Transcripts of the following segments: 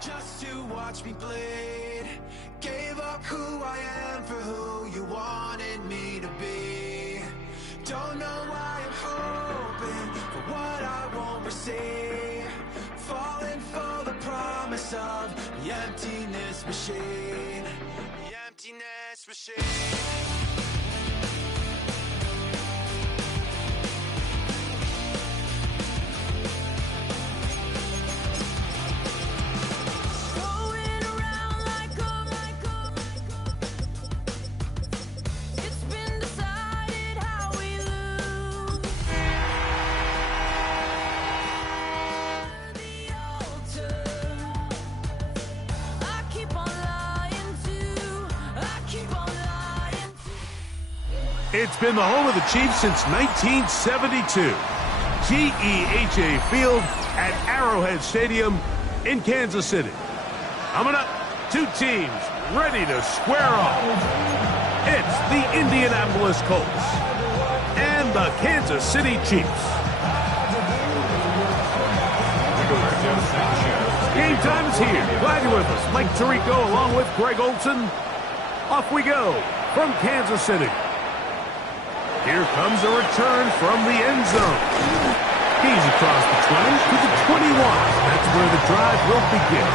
just to watch me bleed. Gave up who I am for who you wanted me to be. Don't know why I'm hoping for what I won't receive. Falling for the promise of the emptiness machine. The emptiness machine. It's been the home of the Chiefs since 1972. GEHA Field at Arrowhead Stadium in Kansas City. Coming up, two teams ready to square off. It's the Indianapolis Colts and the Kansas City Chiefs. Game time is here. Glad you're with us. Mike Tirico along with Greg Olson. Off we go from Kansas City. Here comes a return from the end zone. He's across the 20 to the 21. That's where the drive will begin.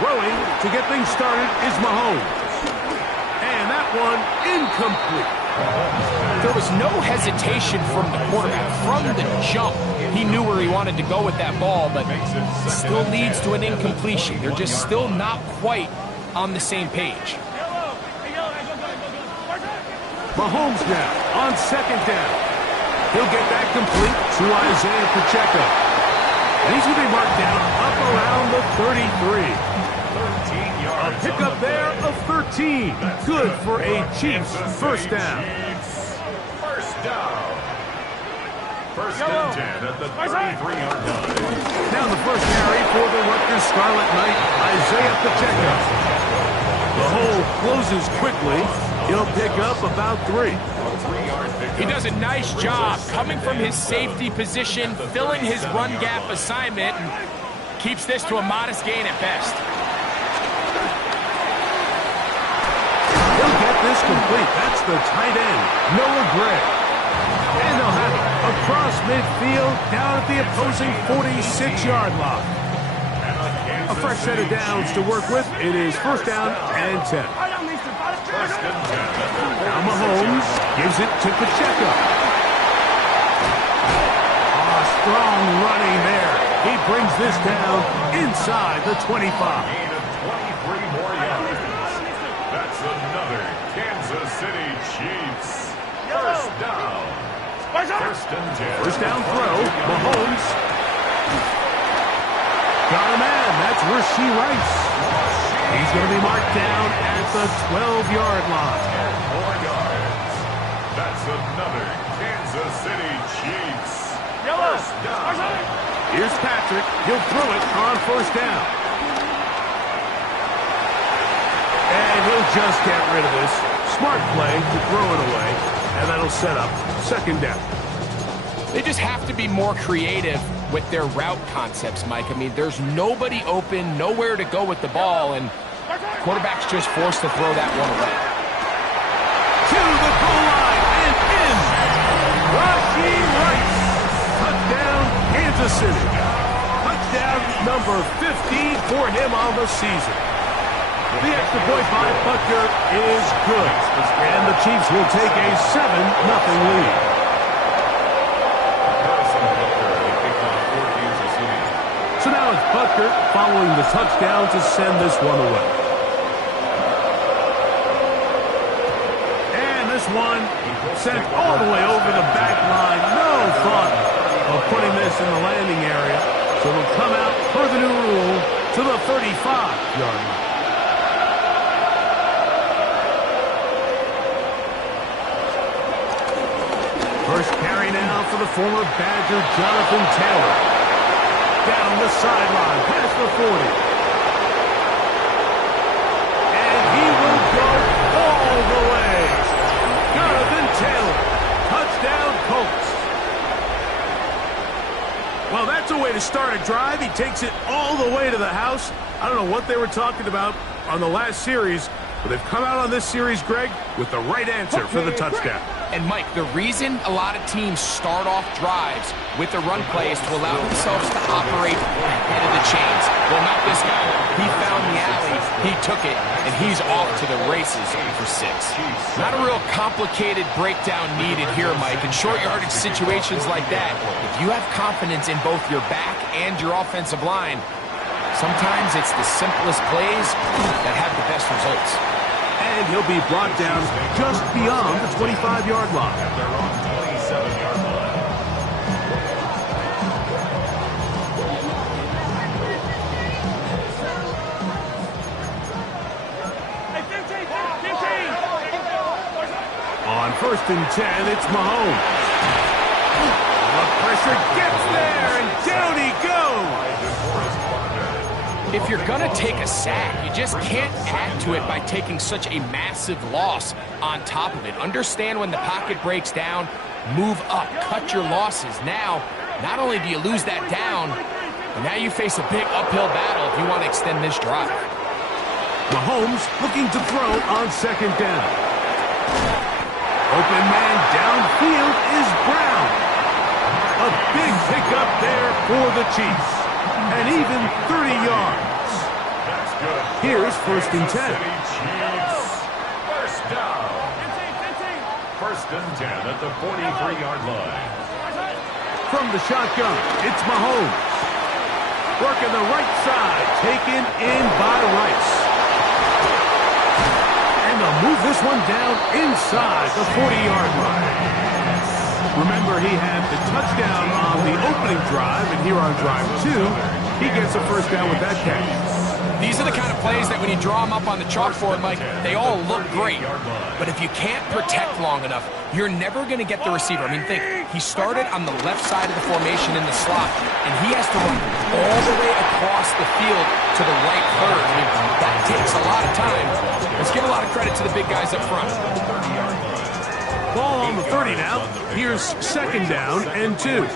Throwing to get things started is Mahomes. And that one incomplete. There was no hesitation from the quarterback. From the jump, he knew where he wanted to go with that ball, but still leads to an incompletion. They're just still not quite on the same page. Mahomes now on second down. He'll get that complete to Isaiah Pacheco. And he's going to be marked down up around the 33. A pickup there of 13. Good for a Chiefs first down. First down. First and 10 at the 33-yard line. Now the first carry for the Rutgers Scarlet Knight, Isaiah Pacheco. The hole closes quickly. He'll pick up about 3. He does a nice job coming from his safety position, filling his run gap assignment, and keeps this to a modest gain at best. He'll get this complete. That's the tight end, Noah Gray. And they'll have it across midfield, down at the opposing 46-yard line. A fresh set of downs to work with. It is first down and 10. Now Mahomes gives it to Pacheco. Strong running there. He brings this down inside the 25. Gain of 23 more yards. That's another Kansas City Chiefs. First down. First and 10. First down throw. Mahomes. Got a man. That's Rashee Rice. He's going to be marked down at the 12-yard line. 10 more yards. That's another Kansas City Chiefs. First down. Here's Patrick. He'll throw it on first down. And he'll just get rid of this. Smart play to throw it away. And that'll set up second down. They just have to be more creative with their route concepts, Mike. I mean, there's nobody open, nowhere to go with the ball, and quarterback's just forced to throw that one away. To the goal line and in. Rashee Rice. Touchdown, Kansas City. Touchdown number 15 for him on the season. The extra point by Butker is good. And the Chiefs will take a 7-0 lead. So now it's Butker following the touchdown to send this one away. And this one sent all the way over the back line. No thought of putting this in the landing area. So it'll come out per the new rule to the 35-yard line. First carry now for the former Badger, Jonathan Taylor. Down the sideline, past the 40. And he will go all the way. Jonathan Taylor, touchdown Colts. Well, that's a way to start a drive. He takes it all the way to the house. I don't know what they were talking about on the last series, but they've come out on this series, Greg, with the right answer for the touchdown. And, Mike, the reason a lot of teams start off drives with the run play is to allow themselves to operate ahead of the chains. Well, not this guy. He found the alley, he took it, and he's off to the races for 6. Not a real complicated breakdown needed here, Mike. In short yardage situations like that, if you have confidence in both your back and your offensive line, sometimes it's the simplest plays that have the best results. And he'll be brought down just beyond the 25-yard line. At their own 27-yard line. On 1st and 10, it's Mahomes. The pressure gets there, and down he goes. If you're going to take a sack, you just can't add to it by taking such a massive loss on top of it. Understand when the pocket breaks down, move up, cut your losses. Now, not only do you lose that down, but now you face a big uphill battle if you want to extend this drive. Mahomes looking to throw on 2nd down. Open man downfield is Brown. A big pickup there for the Chiefs. And even 30 yards. That's good. Here's 1st and 10. First down. 1st and 10 at the 43-yard line. From the shotgun, it's Mahomes. Working the right side, taken in by Rice. And they'll move this one down inside the 40-yard line. Remember, he had the touchdown on the opening drive, and here on drive 2, he gets a first down with that catch. These are the kind of plays that when you draw them up on the chalkboard, Mike, they all look great. But if you can't protect long enough, you're never going to get the receiver. I mean, think, he started on the left side of the formation in the slot, and he has to run all the way across the field to the right third. I mean, that takes a lot of time. Let's give a lot of credit to the big guys up front. Ball on the 30 now. Here's 2nd down and 2.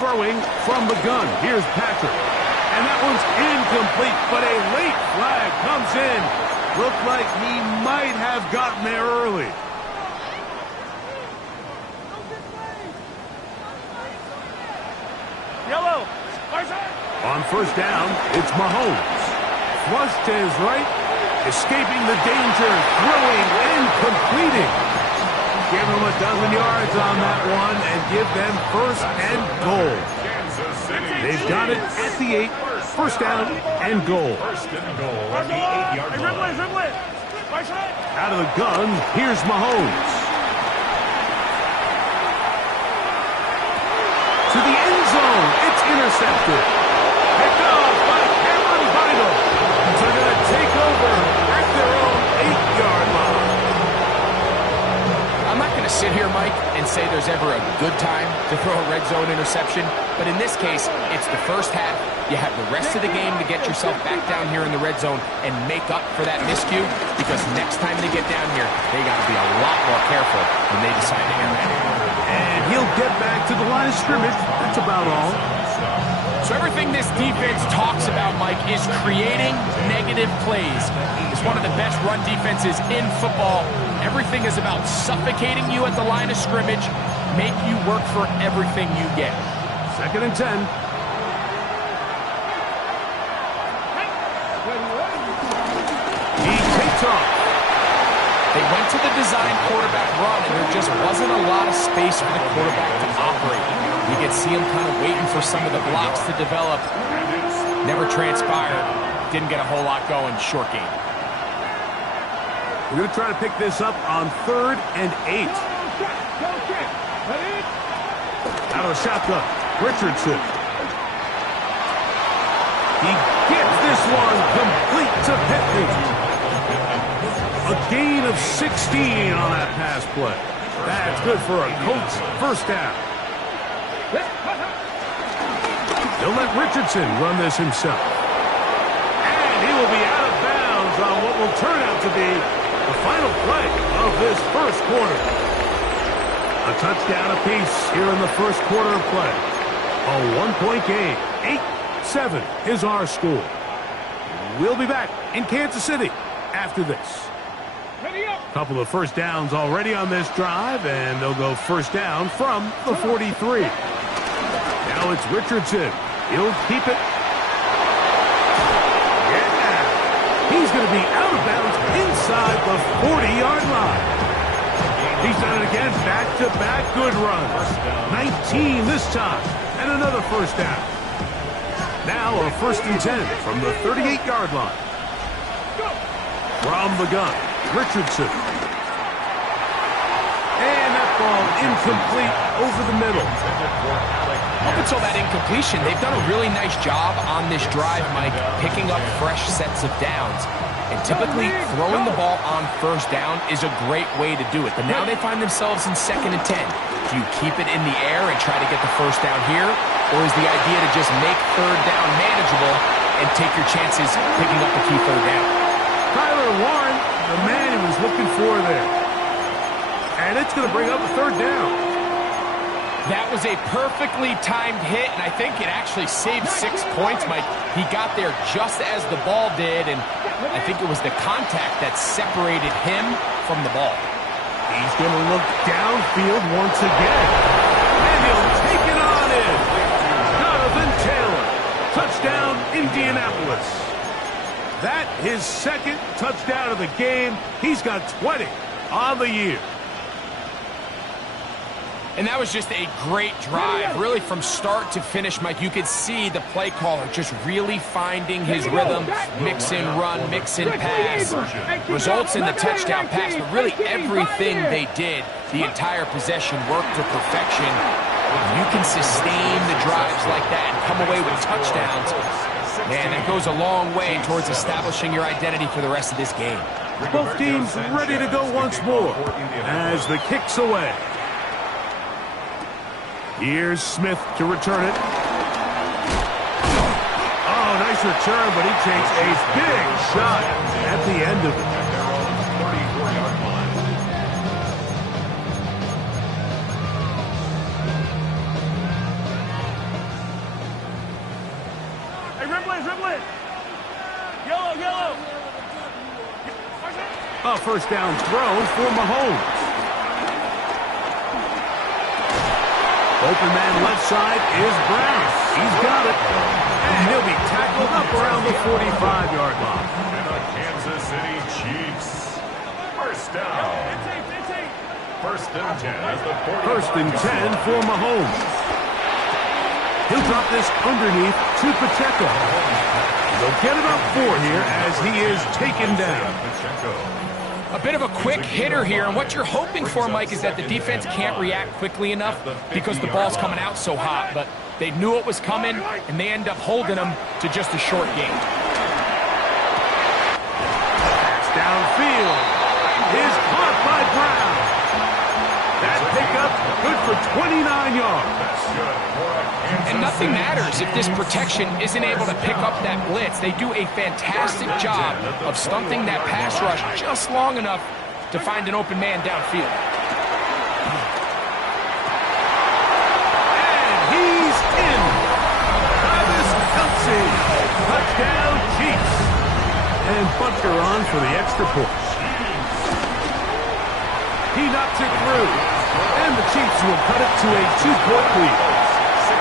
Throwing from the gun. Here's Patrick. And that one's incomplete, but a late flag comes in. Looked like he might have gotten there early. On 1st down, it's Mahomes. Flush to his right, escaping the danger, throwing and completing. Give them a dozen yards on that one and give them 1st and goal. They've got it at the 8, 1st down and goal. 1st and goal at the 8-yard line. Out of the gun, here's Mahomes. To the end zone, it's intercepted. Picked off by Cameron Bynum. So they're going to take over at their own 8-yard line. I'm not going to sit here, Mike, and say there's ever a good time to throw a red zone interception, but in this case, it's the first half. You have the rest of the game to get yourself back down here in the red zone and make up for that miscue, because next time they get down here, they got to be a lot more careful when they decide to air it. And he'll get back to the line of scrimmage. That's about all. So everything this defense talks about, Mike, is creating negative plays. It's one of the best run defenses in football. Everything is about suffocating you at the line of scrimmage, make you work for everything you get. 2nd and 10. He takes off. They went to the design quarterback run, and there just wasn't a lot of space for the quarterback to operate. You could see him kind of waiting for some of the blocks to develop. Never transpired. Didn't get a whole lot going. Short game. We're going to try to pick this up on 3rd and 8. Out of the shotgun, Richardson. He gets this one complete to Pittman. A gain of 16 on that pass play. That's good for a Colts first down. He'll let Richardson run this himself. And he will be out of bounds on what will turn out to be the final play of this first quarter. A touchdown apiece here in the first quarter of play. A one-point game. 8-7 is our score. We'll be back in Kansas City after this. Couple of first downs already on this drive, and they'll go first down from the 43. Now it's Richardson. He'll keep it. Yeah! He's going to be out of bounds inside the 40-yard line. He's done it again, back-to-back good runs. 19 this time, and another first down. Now a 1st and 10 from the 38-yard line. From the gun, Richardson. And that ball incomplete over the middle. Up until that incompletion, they've done a really nice job on this drive, Mike, picking up fresh sets of downs. And typically, throwing the ball on first down is a great way to do it. But now they find themselves in 2nd and 10. Do you keep it in the air and try to get the first down here? Or is the idea to just make third down manageable and take your chances picking up the key third down? Tyler Warren, the man he was looking for there. And it's going to bring up a third down. That was a perfectly timed hit, and I think it actually saved 6 points, Mike. He got there just as the ball did, and I think it was the contact that separated him from the ball. He's going to look downfield once again. And he'll take it on in. Jonathan Taylor. Touchdown, Indianapolis. That his 2nd touchdown of the game. He's got 20 on the year. And that was just a great drive, really from start to finish, Mike. You could see the play caller just really finding his rhythm, mix and run, mix and pass. Results in the touchdown pass, but really everything they did, the entire possession worked to perfection. You can sustain the drives like that and come away with touchdowns. Man, that goes a long way towards establishing your identity for the rest of this game. Both teams ready to go once more as the kick's away. Here's Smith to return it. Oh, nice return, but he takes a big shot at the end of it. 34-yard line. Hey, Ripley. Yellow. A first down throw for Mahomes. Open man left side is Brown. He's got it. And he'll be tackled up around the 45-yard line. And the Kansas City Chiefs. First down. 1st and 10 as the 45. 1st and 10 for Mahomes. He'll drop this underneath to Pacheco. They'll get about 4 here as he is taken down. A bit of a quick hitter here, and what you're hoping for, Mike, is that the defense can't react quickly enough because the ball's coming out so hot. But they knew it was coming, and they end up holding them to just a short gain. Pass downfield is caught by Brown. That pickup good for 29 yards. And nothing matters if this protection isn't able to pick up that blitz. They do a fantastic job of stunting that pass rush just long enough to find an open man downfield. And he's in. Travis Kelce. Touchdown, Chiefs. And Butker on for the extra point. He knocks it through. And the Chiefs will cut it to a 2-point lead. 16.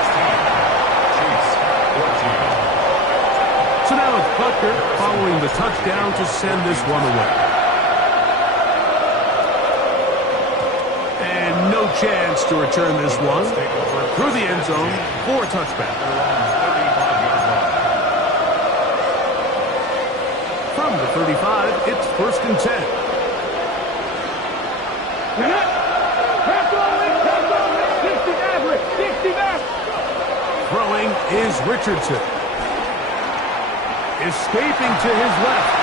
Chiefs, 14. So now it's Butker following the touchdown to send this one away. And no chance to return this one through the end zone for a touchback. From the 35, it's 1st and 10. Throwing is Richardson. escaping to his left.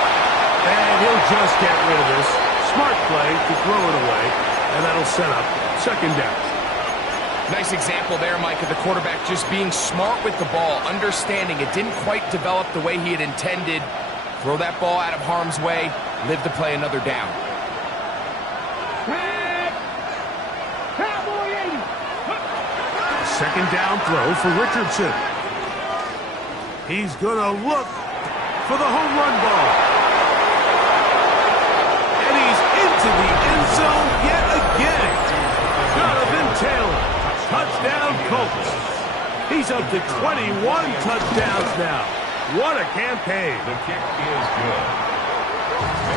And he'll just get rid of this. Smart play to throw it away, and that'll set up second down. Nice example there, Mike, of the quarterback just being smart with the ball, understanding it didn't quite develop the way he had intended. Throw that ball out of harm's way, live to play another down. Second down throw for Richardson. He's going to look for the home run ball. And he's into the end zone yet again. Jonathan Taylor, touchdown Colts. He's up to 21 touchdowns now. What a campaign. The kick is good.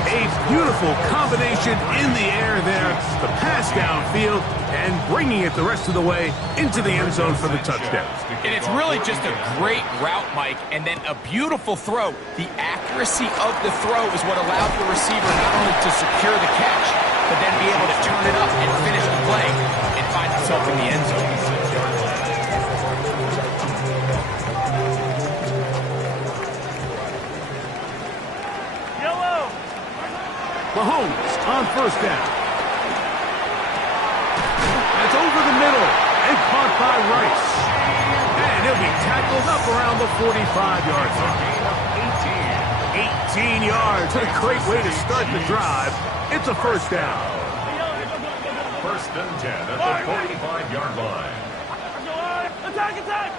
A beautiful combination in the air there. The pass downfield and bringing it the rest of the way into the end zone for the touchdown. And it's really just a great route, Mike, and then a beautiful throw. The accuracy of the throw is what allowed the receiver not only to secure the catch, but then be able to turn it up and finish the play and find himself in the end zone. Mahomes on first down. That's over the middle and caught by Rice. And he'll be tackled up around the 45-yard line. 18 yards. What a great way to start the drive. It's a first down. First and 10 at the 45-yard line. Attack, attack!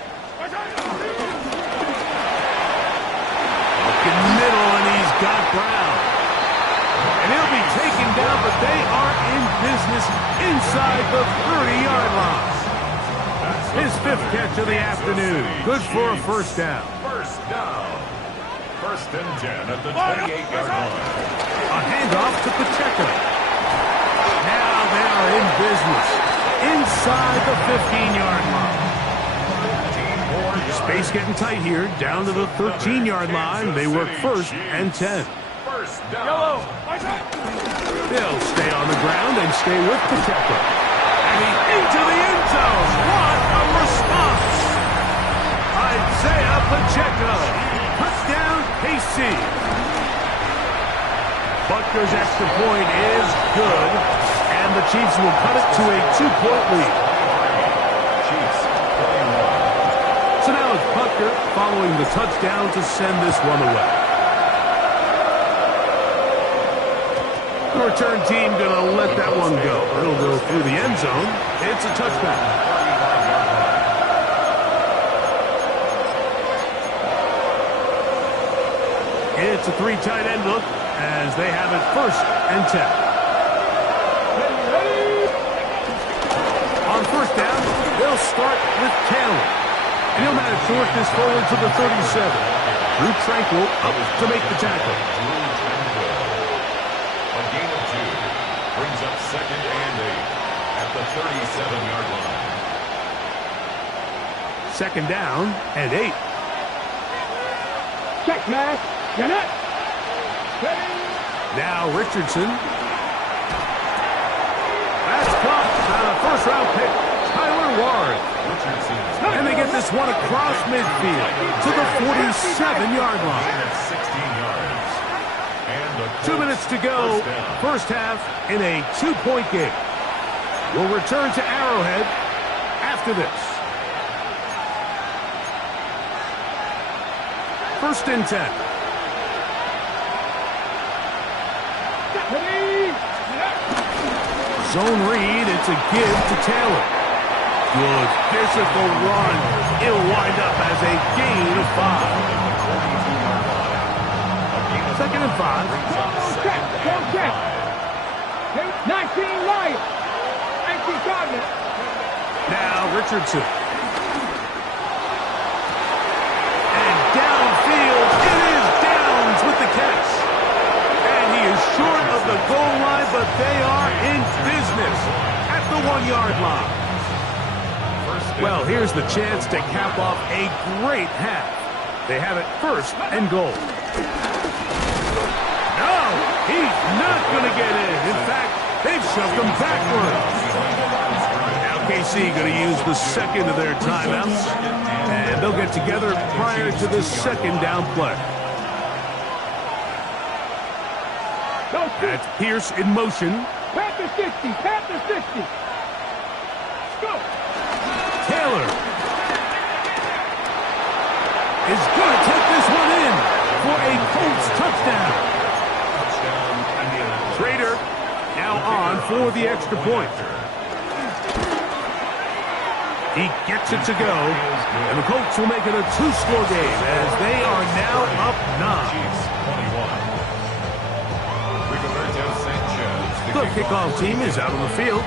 Up in the middle, and he's got Brown. And he'll be taken down, but they are in business inside the 30-yard line. His fifth catch of the afternoon. Good for a first down. First down. First and 10 at the 28-yard line. A handoff to Pacheco. Now they are in business inside the 15-yard line. Space getting tight here. Down to the 13-yard line. They work first and 10. First down. They'll stay on the ground and stay with Pacheco. And he's into the end zone. What a response. Isaiah Pacheco. Touchdown, KC. Butker's extra point is good. And the Chiefs will cut it to a 2-point lead. So now it's Butker following the touchdown to send this one away. The return team going to let that one go. It'll go through the end zone. It's a touchback. It's a three tight end look as they have it first and 10. On first down, they'll start with Taylor. And he'll manage to work this forward to the 37. Drew Tranquill up to make the tackle. Brings up second and 8 at the 37-yard line. Second down and 8. Check, man. Get it. Now Richardson. That's caught by the first-round pick, Tyler Ward. And they get this one across midfield to the 47-yard line. 16 yards. 2 minutes to go, first half in a 2-point game. We'll return to Arrowhead after this. First and 10. Zone read, it's a give to Taylor. Good physical run. It'll wind up as a gain of 5. Second and 5. Don't check. 19 right. 19 cabinet. Now Richardson. And downfield, it is Downs with the catch. And he is short of the goal line, but they are in business at the 1-yard line. Well, here's the chance to cap off a great half. They have it first and goal. No, he's not going to get in. In fact, they've shoved him backwards. Now KC going to use the second of their timeouts. And they'll get together prior to the second down play. No, That's Pierce in motion. Panther 60. Panther 60. Go. Taylor is going to take this one in for a Colts touchdown. Trader now on for the extra point. He gets it to go, and the Colts will make it a two-score game as they are now up 9. The kickoff team is out on the field,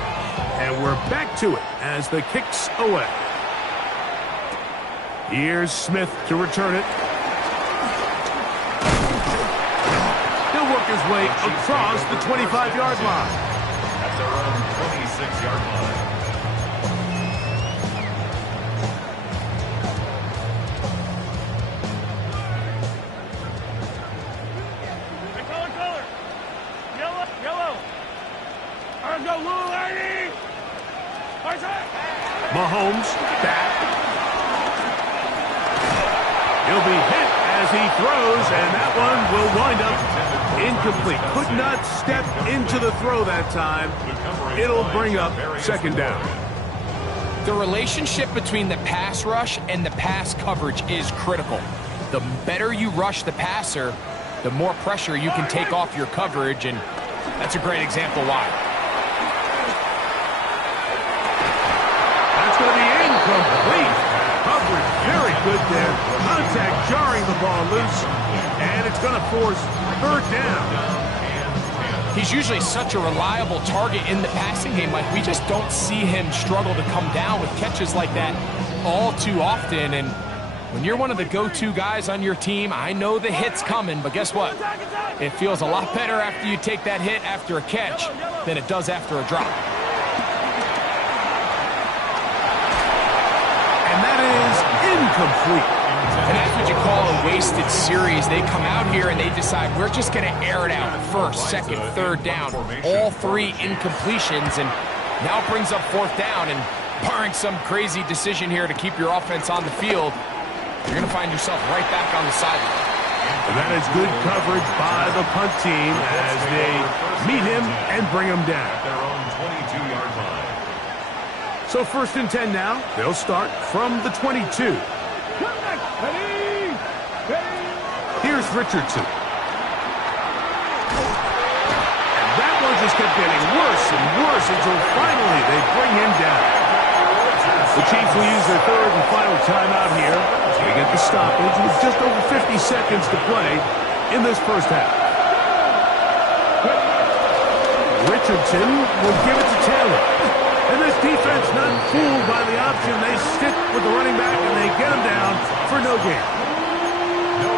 and we're back to it as the kick's away. Here's Smith to return it. He'll work his way across the 25-yard line. At their own 26-yard line. Color. Yellow. All right, go, little lady. Mahomes back. He'll be hit as he throws, and that one will wind up incomplete. Could not step into the throw that time. It'll bring up second down. The relationship between the pass rush and the pass coverage is critical. The better you rush the passer, the more pressure you can take off your coverage, and that's a great example why. That's going to be incomplete. Coverage very good there. Contact jarring the ball loose, and it's going to force third down. He's usually such a reliable target in the passing game. Like, we just don't see him struggle to come down with catches like that all too often. And when you're one of the go-to guys on your team, I know the hit's coming, but guess what? It feels a lot better after you take that hit after a catch than it does after a drop. And that is incomplete. And that's what you call a wasted series. They come out here and they decide we're just going to air it out. First, second, third down. All three incompletions, and now it brings up fourth down. And barring some crazy decision here to keep your offense on the field, you're going to find yourself right back on the sideline. And that is good coverage by the punt team as they meet him and bring him down. At their own 22-yard line. So 1st and 10 now. They'll start from the 22. Here's Richardson. And that one just kept getting worse and worse until finally they bring him down. The Chiefs will use their third and final timeout here. They get the stoppage with just over 50 seconds to play in this first half. Richardson will give it to Taylor. And this defense, not fooled by the option, they stick with the running back and they get him down for no gain.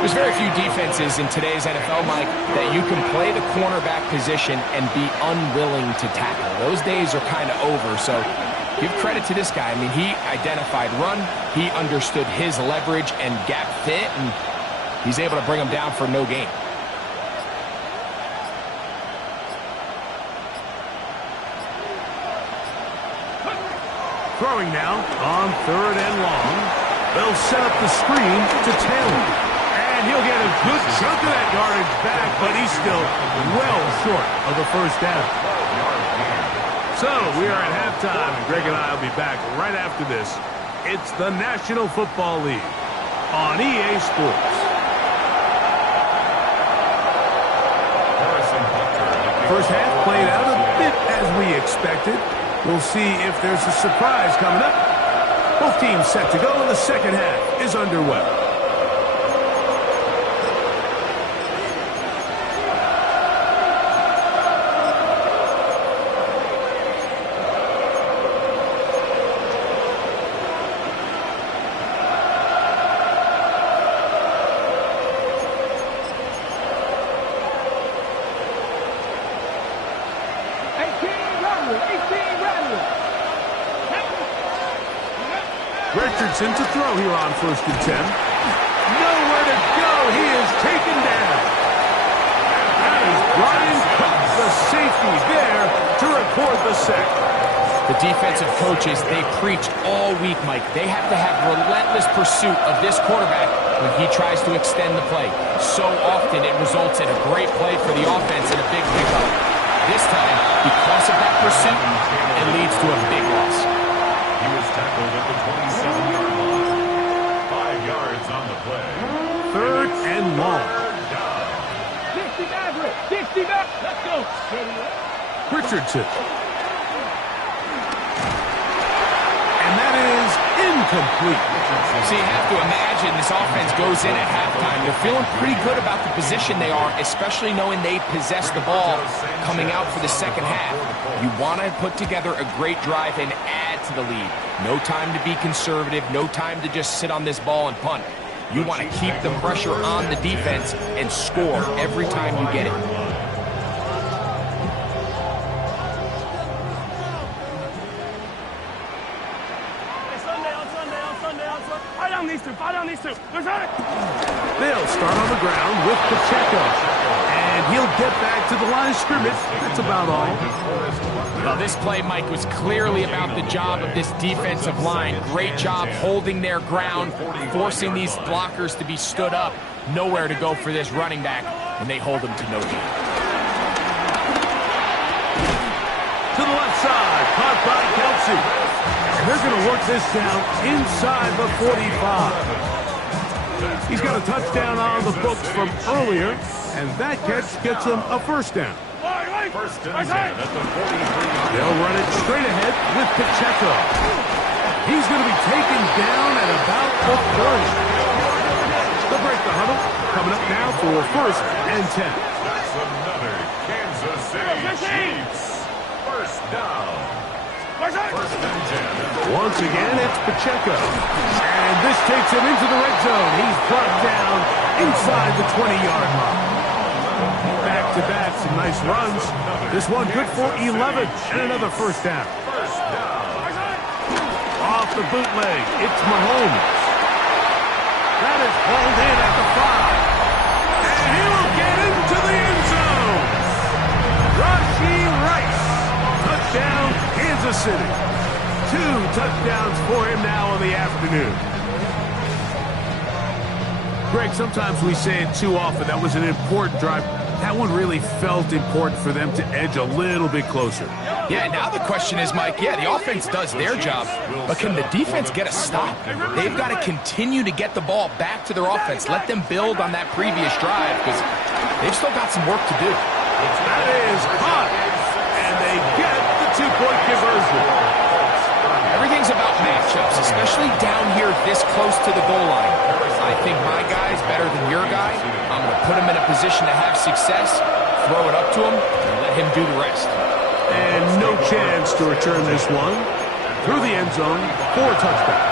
There's very few defenses in today's NFL, Mike, that you can play the cornerback position and be unwilling to tackle. Those days are kind of over, so give credit to this guy. I mean, he identified run, he understood his leverage and gap fit, and he's able to bring him down for no gain. Throwing now on 3rd and long. They'll set up the screen to Taylor. And he'll get a good chunk of that yardage back, but he's still well short of the first down. So we are at halftime, and Greg and I will be back right after this. It's the National Football League on EA Sports. First half played out a bit as we expected. We'll see if there's a surprise coming up. Both teams set to go, and the second half is underway. Richardson to throw here on 1st and 10. Nowhere to go. He is taken down. That is Brian Cook, the safety, there to record the sack. The defensive coaches, they preached all week, Mike. They have to have relentless pursuit of this quarterback when he tries to extend the play. So often it results in a great play for the offense and a big pickup. This time, because of that pursuit, it leads to a big loss. He was tackled at the 27-yard line. 5 yards on the play. 3rd and long. 60 back, Rick. 60 back. Let's go. Richardson. And that is incomplete. So you have to imagine this offense goes in at halftime. They're feeling pretty good about the position they are, especially knowing they possess the ball coming out for the second half. You want to put together a great drive and add to the lead. No time to be conservative, no time to just sit on this ball and punt. You want to keep the pressure on the defense and score every time you get it. They'll start on the ground with Pacheco. And he'll get back to the line of scrimmage. That's about all. Well, this play, Mike, was clearly about the job of this defensive line. Great job holding their ground, forcing these blockers to be stood up. Nowhere to go for this running back, and they hold him to no gain. To the left side, caught by Kelsey. And they're going to work this down inside the 45. He's got a touchdown on the books from earlier, and that catch gets him a first down. First and 10 at the 43. They'll run it straight ahead with Pacheco. He's going to be taken down at about the 30. They'll break the huddle. Coming up now for 1st and 10. That's another Kansas City Chiefs. First down. First and 10. Once again, it's Pacheco. And this takes him into the red zone. He's brought down inside the 20-yard line. Back-to-back, some nice runs. This one good for 11 and another first down. First down. Off the bootleg, it's Mahomes. That is hauled in at the 5. And he will get into the end zone. Rashee Rice. Touchdown, Kansas City. 2 touchdowns for him now in the afternoon. Greg, sometimes we say it too often. That was an important drive. That one really felt important for them to edge a little bit closer. Yeah, now the question is, Mike, yeah, the offense does their job, but can the defense get a stop? They've got to continue to get the ball back to their offense. Let them build on that previous drive because they've still got some work to do. That is hot, and they get the 2-point conversion. Everything's about matchups, especially down here this close to the goal line. I think my guy's better than your guy. I'm going to put him in a position to have success, throw it up to him, and let him do the rest. And no chance to return this one. Through the end zone for a touchdown.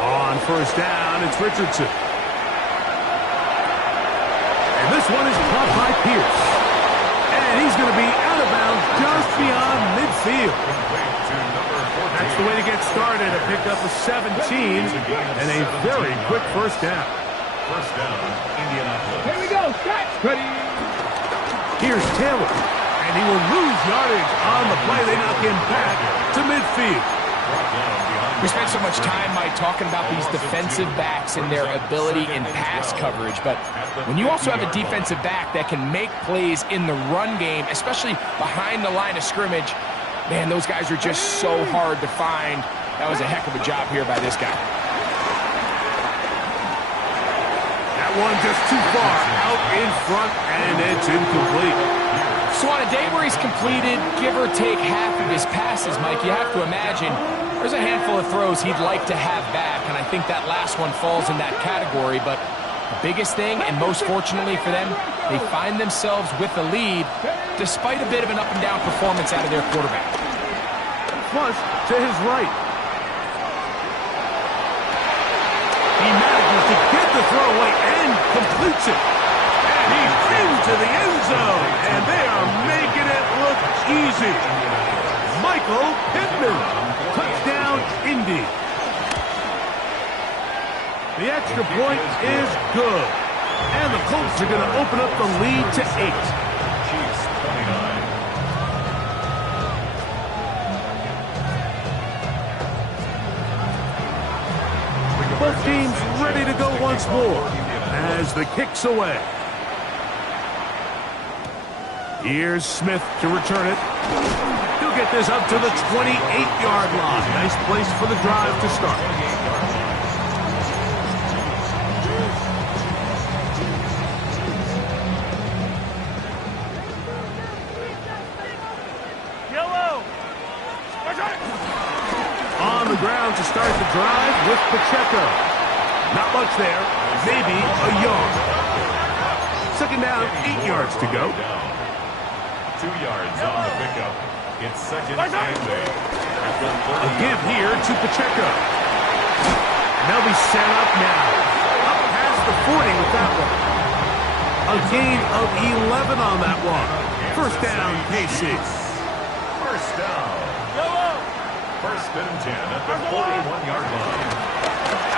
On first down, it's Richardson. And this one is caught by Pierce. And he's going to be out of bounds just beyond midfield. That's the way to get started. A pickup of 17 and a very quick first down. First down, Indianapolis. Here we go. Catch. Ready. Here's Taylor. And he will lose yardage on the play. They knock him back to midfield. We spent so much time, Mike, talking about these defensive backs and their ability in pass coverage, but when you also have a defensive back that can make plays in the run game, especially behind the line of scrimmage, man, those guys are just so hard to find. That was a heck of a job here by this guy. That one just too far out in front, and it's incomplete. So on a day where he's completed, give or take half of his passes, Mike, you have to imagine there's a handful of throws he'd like to have back, and I think that last one falls in that category. But the biggest thing, and most fortunately for them, they find themselves with the lead despite a bit of an up-and-down performance out of their quarterback. Flush to his right. He manages to get the throw away and completes it. And he's into the end zone, and they are making it look easy. Michael Pittman. Touchdown, Indy. The extra point is good. And the Colts are going to open up the lead to 8. Chiefs 29. Both teams ready to go once more as the kick's away. Here's Smith to return it. He'll get this up to the 28-yard line. Nice place for the drive to start. On the ground to start the drive with Pacheco. Not much there, maybe a yard. Second down, 8 yards to go. 2 yards on the pickup. It's second and 8. A give here to Pacheco. And they'll be set up now. Up past the 40 with that one. A gain of 11 on that one. First down, KC. First down. First and 10 at the 41-yard line.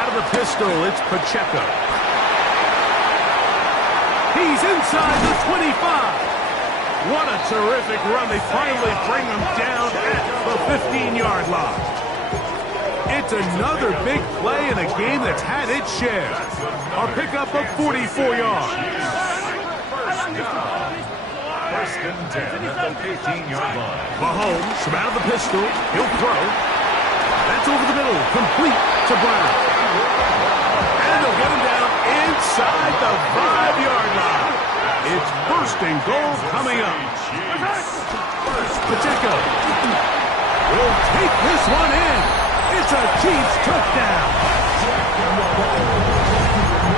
Out of the pistol, it's Pacheco. He's inside the 25. What a terrific run. They finally bring him down at the 15-yard line. It's another big play in a game that's had its share. A pickup of 44 yards. First and 10 at the 15-yard line. Mahomes from out of the pistol. He'll throw. That's over the middle. Complete to Brown. And they'll get him down inside the 5-yard line. It's first and goal coming up. Pacheco will take this one in. It's a Chiefs touchdown.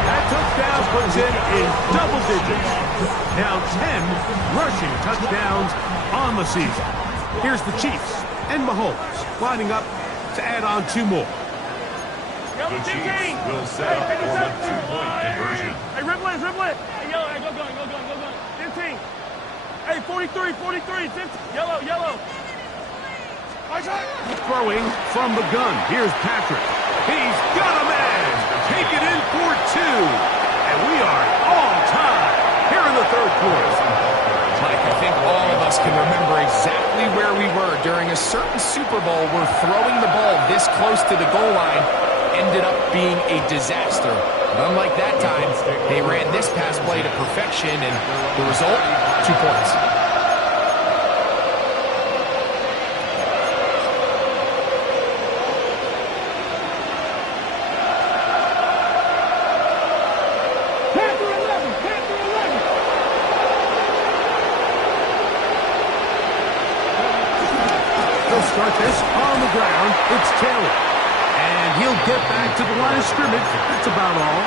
That touchdown puts it in double digits. Now 10 rushing touchdowns on the season. Here's the Chiefs and Mahomes lining up to add on 2 more. The Chiefs will set up for the 2-point conversion. Hey, ribble it. Hey, yellow, hey, go going. 15. Hey, 43, 15. Yellow. Throwing from the gun. Here's Patrick. He's got a man. Take it in for 2. And we are all tied here in the third quarter. Mike, I think all of us can remember exactly where we were during a certain Super Bowl where throwing the ball this close to the goal line ended up being a disaster. But unlike that time, they ran this pass play to perfection, and the result, 2 points. They'll start this on the ground. It's Taylor. And he'll get back to the line of scrimmage. That's about all.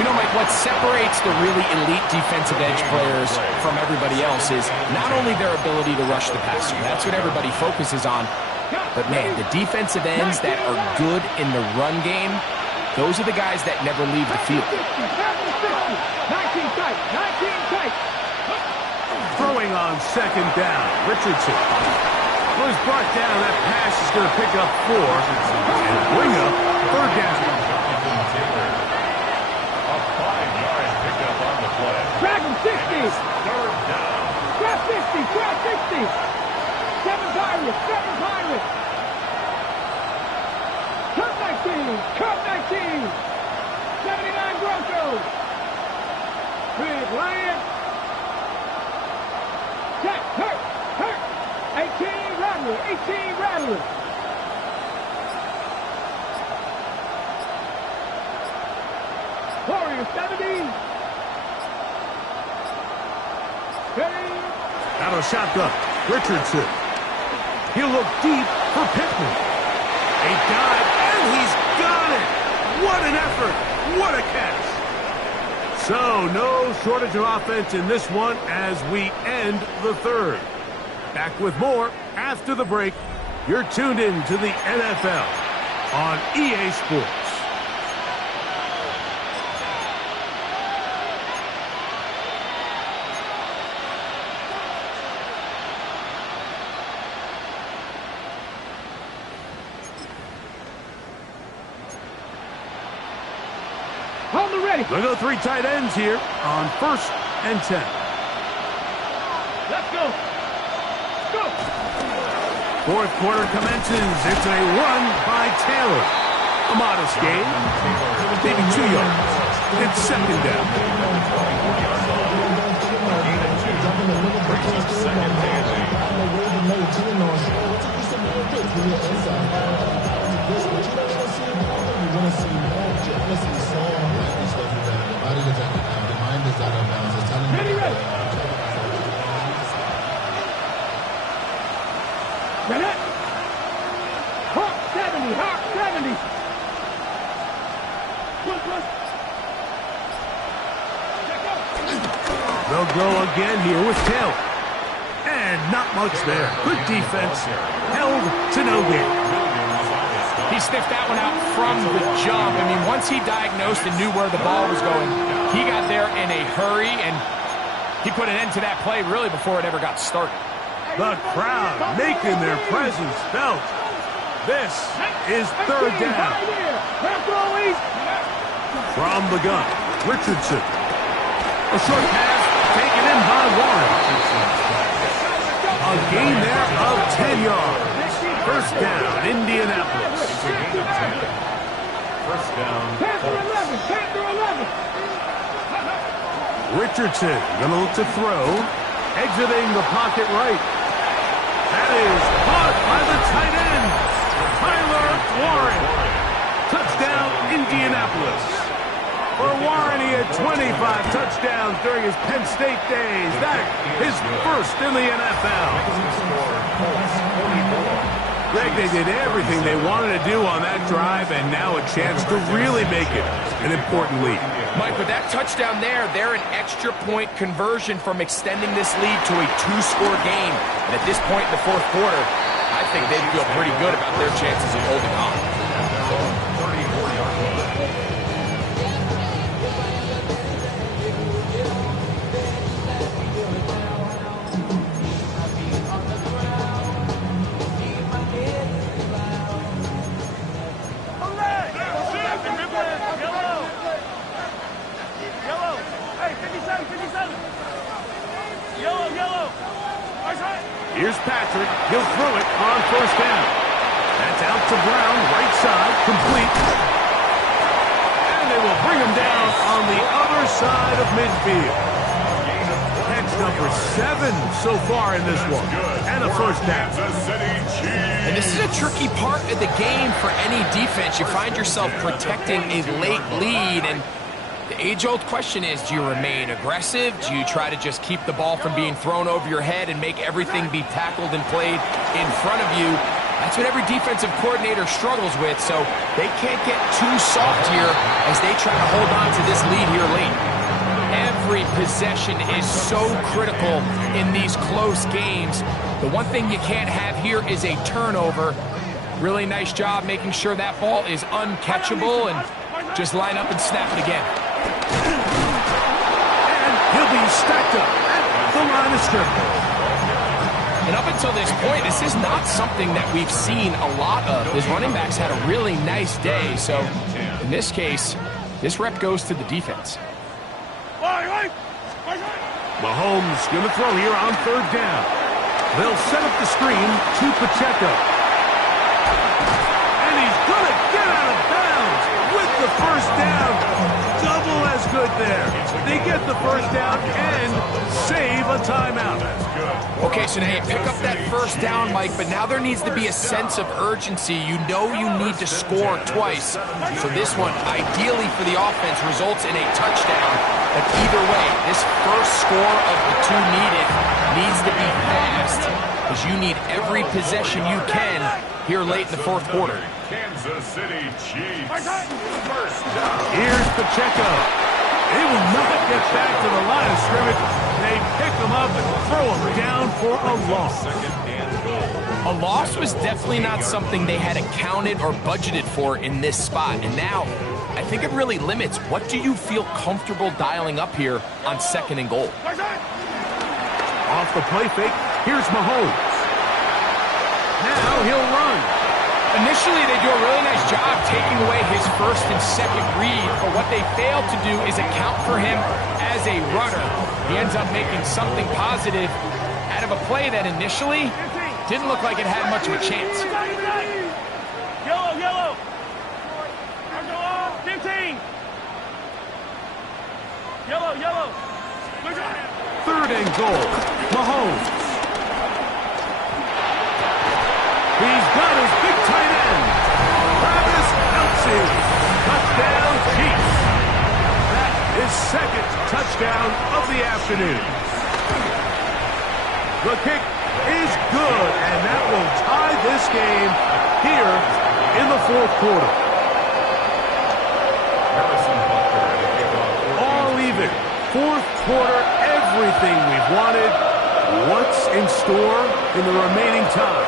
You know, Mike, what separates the really elite defensive edge players from everybody else is not only their ability to rush the passer. That's what everybody focuses on. But, man, the defensive ends that are good in the run game, those are the guys that never leave the field. 19 tight. Throwing on second down. Richardson was brought down. That pass is going to pick up 4 and bring up third down. A 5-yard pickup on the play. Drag him 60. Third down. Drag 60. 7 Pirates. Cut 19. 79 Broncos. Big Lion. Jack, hurt. 18 Rattler. Warriors 70. Ready. Out of shotgun. Richardson. He'll look deep for Pittman. A dive, and he's got it. What an effort. What a catch. So, no shortage of offense in this one as we end the third. Back with more after the break. You're tuned in to the NFL on EA Sports. They'll go 3 tight ends here on 1st and 10. Let's go. Go. 4th quarter commences. It's a run by Taylor. A modest gain, maybe 2 yards. It's 2nd down. Ready? Hawk 70, Hawk 70. They'll go again here with Taylor. And not much there. Good defense. Held to no gain. He sniffed that one out from the jump. I mean, once he diagnosed and knew where the ball was going, he got there in a hurry, and he put an end to that play really before it ever got started. The crowd making their presence felt. This is 3rd down. From the gun, Richardson. A short pass taken in by Warren. A gain there of 10 yards. 1st down, Indianapolis. 1st down. Richardson gonna look to throw. Exiting the pocket right. That is caught by the tight end, Tyler Warren. Touchdown, Indianapolis. For Warren, he had 25 touchdowns during his Penn State days. That his first in the NFL. Greg, they did everything they wanted to do on that drive, and now a chance to really make it an important lead. Mike, with that touchdown there, they're an extra point conversion from extending this lead to a 2-score game. And at this point in the 4th quarter, I think they'd feel pretty good about their chances of holding on. Here's Patrick. He'll throw it on 1st down. That's out to Brown, right side, complete. And they will bring him down on the other side of midfield. Catch number 7 so far in this one. And a 1st down. And this is a tricky part of the game for any defense. You find yourself protecting a late lead, and the age-old question is, do you remain aggressive? Do you try to just keep the ball from being thrown over your head and make everything be tackled and played in front of you? That's what every defensive coordinator struggles with, so they can't get too soft here as they try to hold on to this lead here late. Every possession is so critical in these close games. The one thing you can't have here is a turnover. Really nice job making sure that ball is uncatchable, and just line up and snap it again. And he'll be stacked up at the line of scrimmage. And up until this point, this is not something that we've seen a lot of. His running backs had a really nice day, so in this case, this rep goes to the defense. Mahomes going to throw here on 3rd down. They'll set up the screen to Pacheco. And he's going to get out of bounds with the 1st down. Double as good there. They get the 1st down and save a timeout. Okay, so now you pick up that 1st down, Mike, but now there needs to be a sense of urgency. You know you need to score twice. So this one, ideally for the offense, results in a touchdown. But either way, this first score of the 2 needed needs to be fast, because you need every possession you can here late in the 4th quarter. Kansas City Chiefs. 1st down. Here's Pacheco. He will not get back to the line of scrimmage. They pick him up and throw him down for a loss. 2nd and goal. A loss was definitely not something they had accounted or budgeted for in this spot. And now, I think it really limits what do you feel comfortable dialing up here on 2nd and goal. Off the play fake, here's Mahomes. Now he'll run. Initially, they do a really nice job taking away his first and second read, but what they fail to do is account for him as a runner. He ends up making something positive out of a play that initially didn't look like it had much of a chance. Yellow, yellow. 15. Yellow, yellow. Third and goal. Mahomes. He's got his big tight end. Travis Kelce. Touchdown, Chiefs. That is second touchdown of the afternoon. The kick is good, and that will tie this game here in the fourth quarter. All even. Fourth quarter, everything we've wanted. What's in store in the remaining time?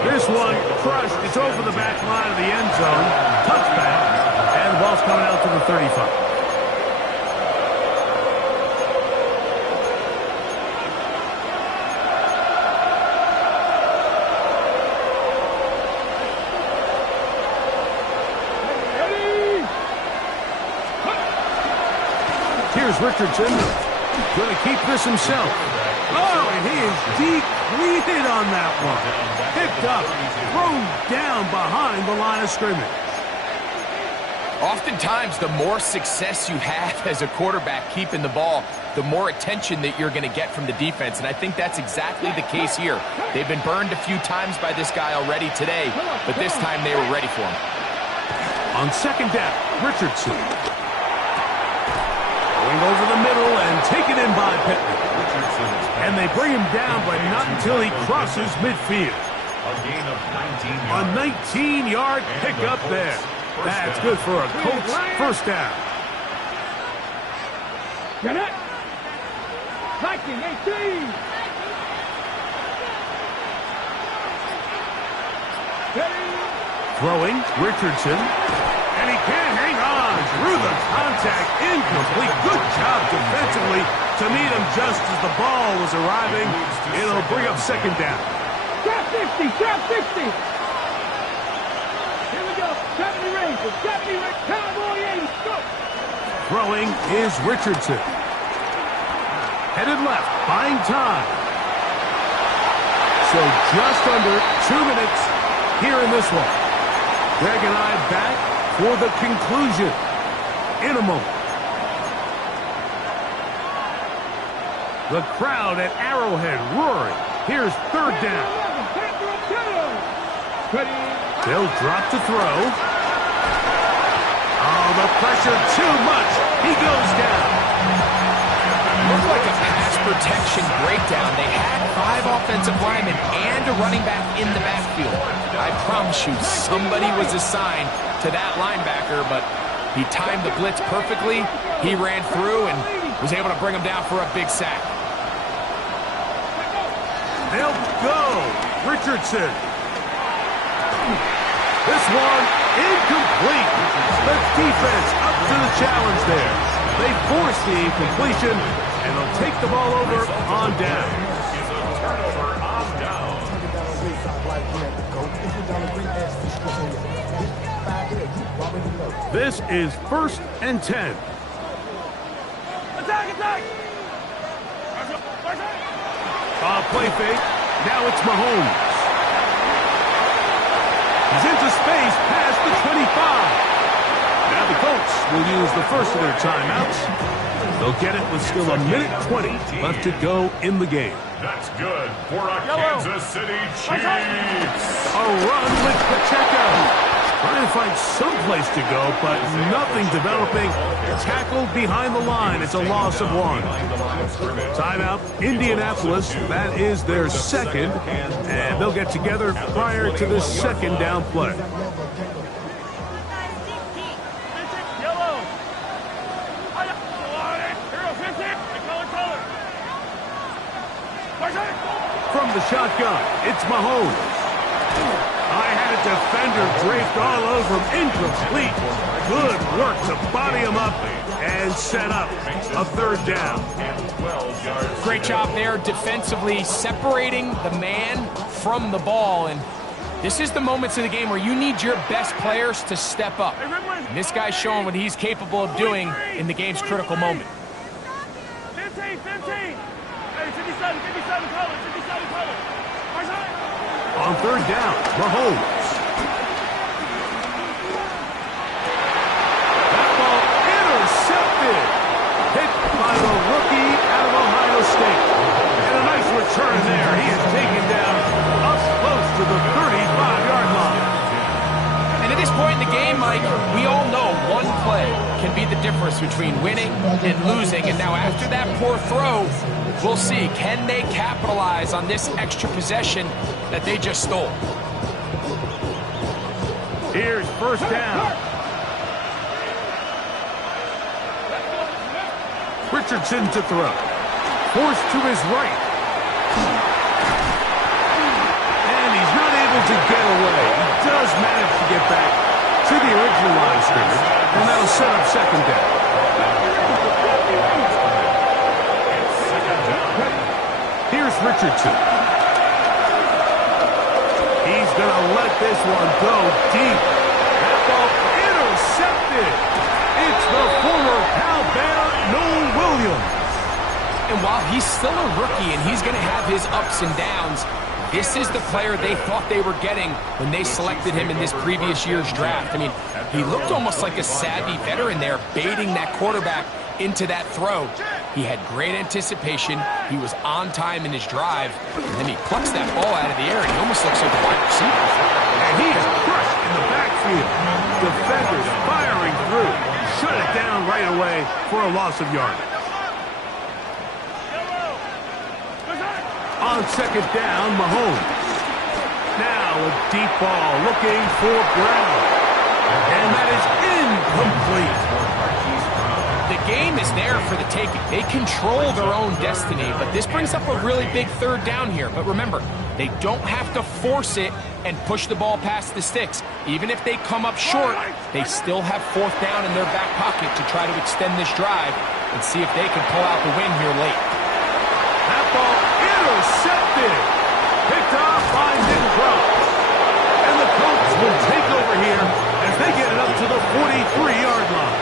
This one crushed. It's over the back line of the end zone. Touchback. And the ball's coming out to the 35. Here's Richardson. Going to keep this himself. Oh, and he is depleted on that one. Picked up, thrown down behind the line of scrimmage. Oftentimes, the more success you have as a quarterback keeping the ball, the more attention that you're going to get from the defense, and I think that's exactly the case here. They've been burned a few times by this guy already today, but this time they were ready for him. On second down, Richardson. Going over the middle and taken in by Pittman. And they bring him down, but not until he crosses midfield. A gain of 19 A yards. 19-yard pickup there. That's good for a Colts first down. Get it. Hiking 18. Throwing, Richardson. And he can't hang on. Through the contact, incomplete. Good job defensively to meet him just as the ball was arriving. It'll bring up second down. Trap 50, trap 50. Here we go. 70 Rangers, 70 Rangers, Cowboy 80, go. Throwing is Richardson. Headed left, buying time. So just under 2 minutes here in this one. Greg and I back for the conclusion in a moment. The crowd at Arrowhead roaring. Here's third down. They'll drop to throw. Oh, the pressure too much. He goes down. Looked like a pass protection breakdown. They had 5 offensive linemen and a running back in the backfield. I promise you, somebody was assigned to that linebacker, but he timed the blitz perfectly. He ran through and was able to bring him down for a big sack. They'll go. Richardson. This one incomplete. The defense up to the challenge there. They force the incompletion, and they'll take the ball over on down. Turnover on down. This is 1st and 10. Attack, attack. Play fake. Now it's Mahomes. He's into space past the 25. Now the Colts will use the first of their timeouts. They'll get it with still 1:20 left to go in the game. That's good for a Kansas City Chiefs. A run with Pacheco. Trying to find some place to go, but nothing developing. Tackled behind the line. It's a loss of 1. Timeout, Indianapolis. That is their second, and they'll get together prior to the second down play. Yellow. From the shotgun, it's Mahomes. I had a defender draped all over him. Incomplete. Good work to body him up and set up a third down. Great job there defensively separating the man from the ball, and This is the moments of the game where you need your best players to step up. And this guy's showing what he's capable of doing in the game's critical moment. 15. Hey, 57, color, 57 color. On third down, Mahomes. That ball intercepted. Hit by the rookie out of Ohio State. And a nice return there. He is taken down up close to the 35-yard line. And at this point in the game, Mike, we all know one play can be the difference between winning and losing. And now after that poor throw, we'll see, can they capitalize on this extra possession that they just stole? Here's first down. Richardson to throw. Forced to his right. And he's not able to get away. He does manage to get back to the original line of scrimmage, and that'll set up second down. Here's Richardson. He's going to let this one go deep. That ball intercepted. It's the former Cal Bear, Noel Williams. And while he's still a rookie and he's going to have his ups and downs, this is the player they thought they were getting when they selected him in this previous year's draft. I mean, he looked almost like a savvy veteran there, baiting that quarterback into that throw. He had great anticipation. He was on time in his drive. And then he plucks that ball out of the air, and he almost looks like a wide receiver. And he is crushed in the backfield. Defenders firing through. Shut it down right away for a loss of yardage. On second down, Mahomes. Now a deep ball looking for Brown. And that is incomplete. The game is there for the taking. They control their own destiny, but this brings up a really big third down here. But remember, they don't have to force it and push the ball past the sticks. Even if they come up short, they still have fourth down in their back pocket to try to extend this drive and see if they can pull out the win here late. That ball intercepted. Picked off by Nick Cross. And the Colts will take over here as they get it up to the 43-yard line.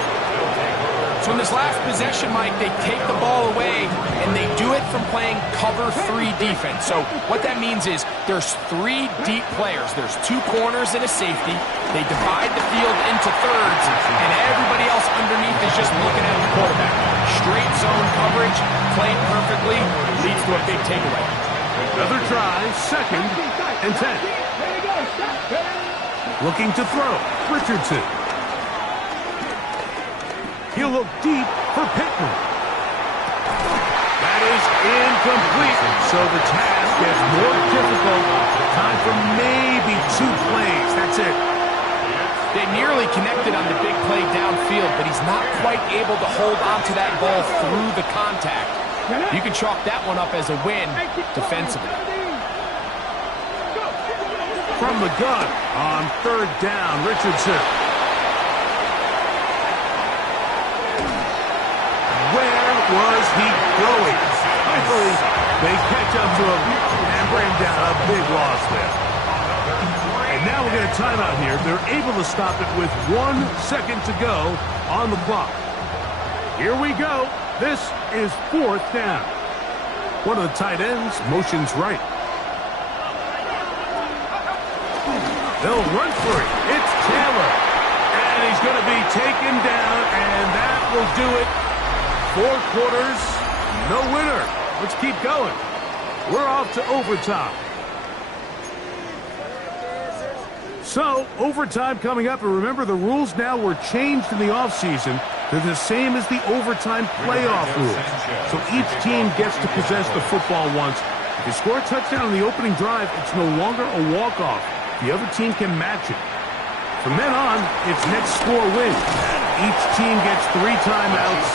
So in this last possession, Mike, they take the ball away, and they do it from playing cover 3 defense. So what that means is there's 3 deep players. There's 2 corners and a safety. They divide the field into thirds, and everybody else underneath is just looking at the quarterback. Straight zone coverage, played perfectly, leads to a big takeaway. Another try, second and 10. Looking to throw, Richardson. He'll look deep for Pittman. That is incomplete. So the task gets more difficult. Time for maybe 2 plays. That's it. They nearly connected on the big play downfield, but he's not quite able to hold onto that ball through the contact. You can chalk that one up as a win defensively. From the gun on third down, Richardson. Where was he going? Thankfully, they catch up to him and bring down a big loss there. And now we're going to timeout here. They're able to stop it with 1 second to go on the clock. Here we go. This is fourth down. One of the tight ends motions right. They'll run for it. It's Taylor. And he's going to be taken down, and that will do it. 4 quarters, no winner. Let's keep going. We're off to overtime. So, overtime coming up, and remember the rules now were changed in the offseason. They're the same as the overtime playoff rules. So each team gets to possess the football once. If you score a touchdown on the opening drive, it's no longer a walk-off. The other team can match it. From then on, it's next score wins. Each team gets 3 timeouts.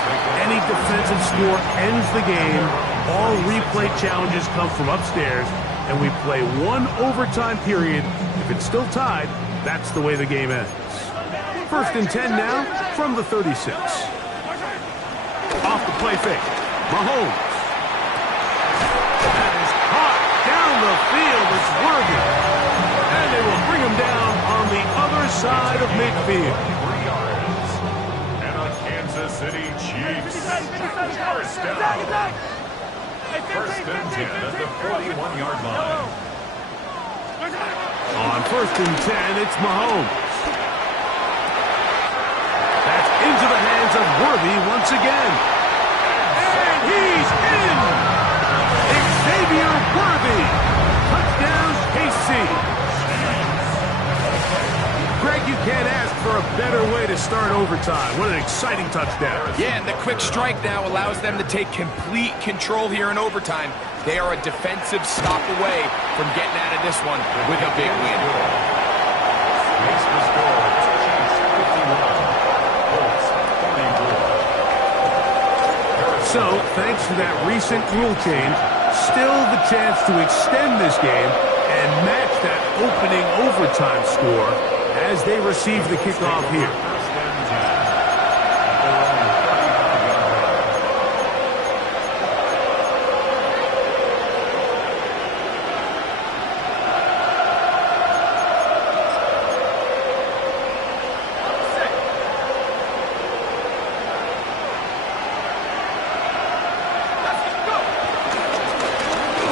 Any defensive score ends the game. All replay challenges come from upstairs, and we play 1 overtime period. If it's still tied, that's the way the game ends. First and 10 now from the 36. Off the play fake. Mahomes. That is caught down the field. It's Worthy. And they will bring him down on the other side of midfield. And a Kansas City Chiefs first down. First and 10 at the 41-yard line. On first and 10, it's Mahomes. That's into the hands of Worthy once again. And he's in! Xavier Worthy. Touchdown, KC. Greg, you can't ask for a better way to start overtime. What an exciting touchdown. Yeah, and the quick strike now allows them to take complete control here in overtime. They are a defensive stop away from getting out of this one with a big win. Makes the score Chiefs 51, Colts 44. So, thanks to that recent rule change, still the chance to extend this game and match that opening overtime score as they receive the kickoff here.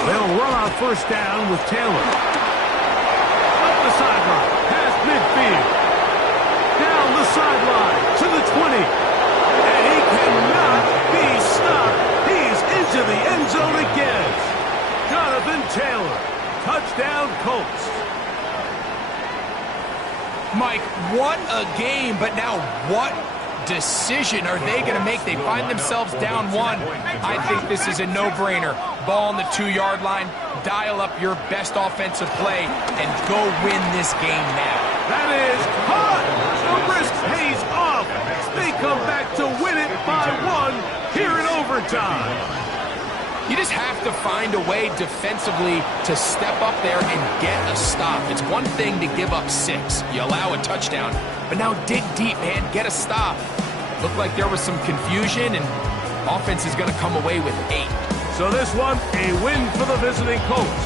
They'll run on first down with Taylor. Up the sideline, past midfield. Down the sideline to the 20. And he cannot be stopped. He's into the end zone again. Jonathan Taylor, touchdown Colts. Mike, what a game, but now what decision are they going to make? They find themselves down one. I think this is a no-brainer. Ball on the 2-yard line, dial up your best offensive play, and go win this game now. That is hot. The risk pays off. They come back to win it by one here in overtime. You just have to find a way defensively to step up there and get a stop. It's one thing to give up 6. You allow a touchdown. But now dig deep, man. Get a stop. Looked like there was some confusion, and offense is going to come away with 8. So this one, a win for the visiting Colts.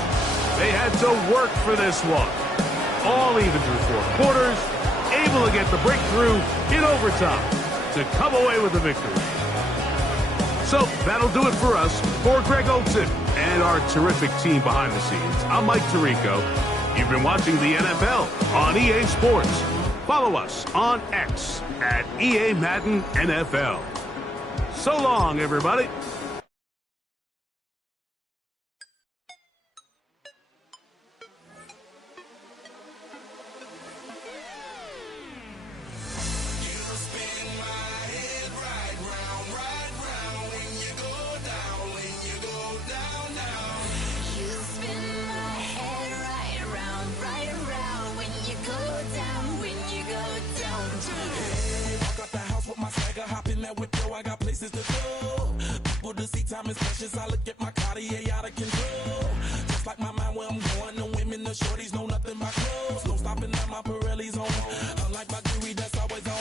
They had to work for this one. All even through 4 quarters, able to get the breakthrough in overtime to come away with the victory. So that'll do it for us. For Greg Olsen and our terrific team behind the scenes, I'm Mike Tirico. You've been watching the NFL on EA Sports. Follow us on X at EA Madden NFL. So long, everybody. I got places to go. People to see, time is precious. I look at my Cartier out of control. Just like my mind where I'm going. The women, the shorties know nothing but clothes. No stopping at my Pirelli's on. Unlike my jewelry that's always on.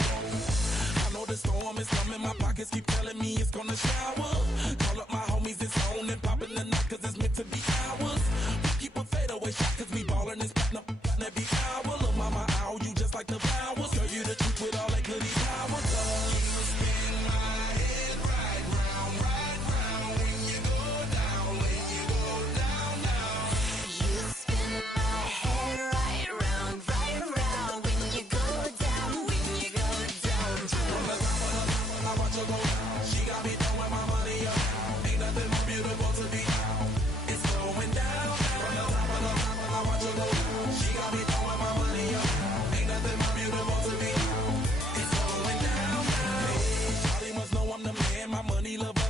I know the storm is coming. My pockets keep telling me it's gonna shower. Call up my homies, it's on and popping the night cause it's meant to be ours. We keep a fadeaway shot cause we ballin' and spittin' up every hour. Look, mama, ow, you just like the flowers. Tell you the truth with all that goodies power.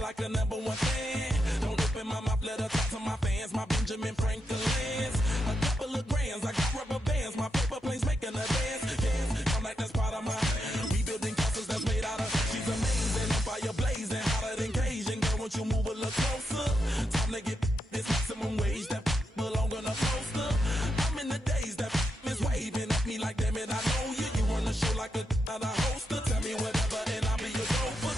Like a number one fan. Don't open my mouth, let her talk to my fans. My Benjamin Franklin's. A couple of grands, I got rubber bands. My paper planes making a dance. Dance, I'm like that's part of my. We building castles that's made out of. She's amazing, on fire blazing, hotter than Cajun. Girl, won't you move a little closer? Time to get this maximum wage that belong on a poster. I'm in the days that is waving at me like damn it, I know you. You run the show like a hoster. Tell me whatever and I'll be your gopher.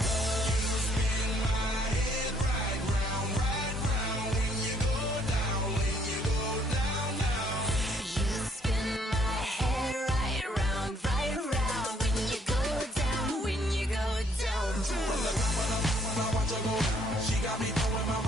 in my